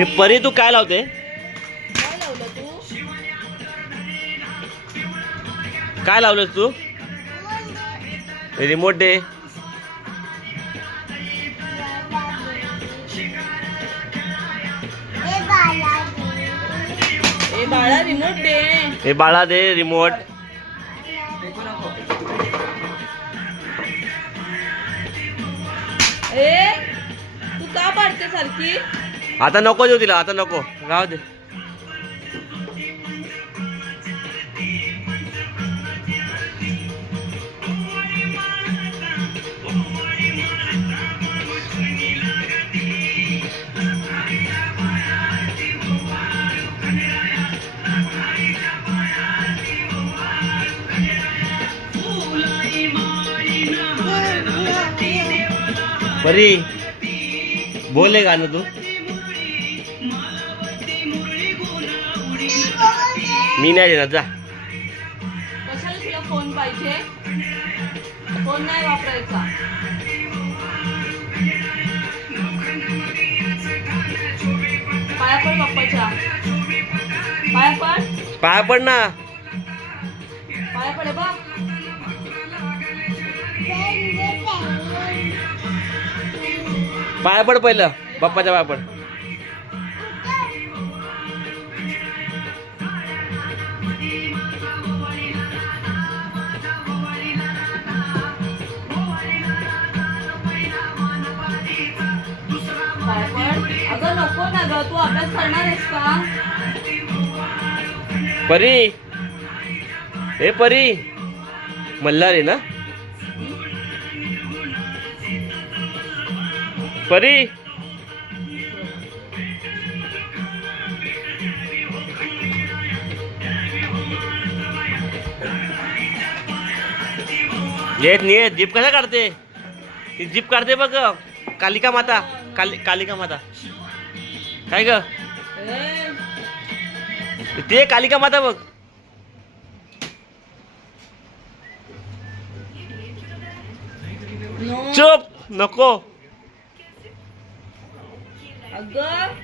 हे परी तू काय लावते? काय लावलं तू? काय लावलंस तू? रिमोट दे. ए बाळा रिमोट दे. हे बाळा दे रिमोट. ए तू का पाडते सारखी? आता नको देऊ तिला, आता नको, राहू दे. परी बोले गाणं तू. मी नाही देणार, जा. कशाला तुला फोन पाहिजे? फोन नाही वापरायचा. पाया पड पप्पाच्या. पाया पड. पाय पड ना. पाया पड बघ. पाय पड पहिलं, पप्पाच्या पाय पड. पाया पड. अगं नको ना ग, तू अभ्यास करणार आहेस का? परी, हे परी मल्हार आहे ना? परी येत नाही, जीप कशा काढते? ती जीप काढते बघ, कालिका माता. कालिका माता काय ग? ते कालिका माता बघ. नो. चुप, नको. अगं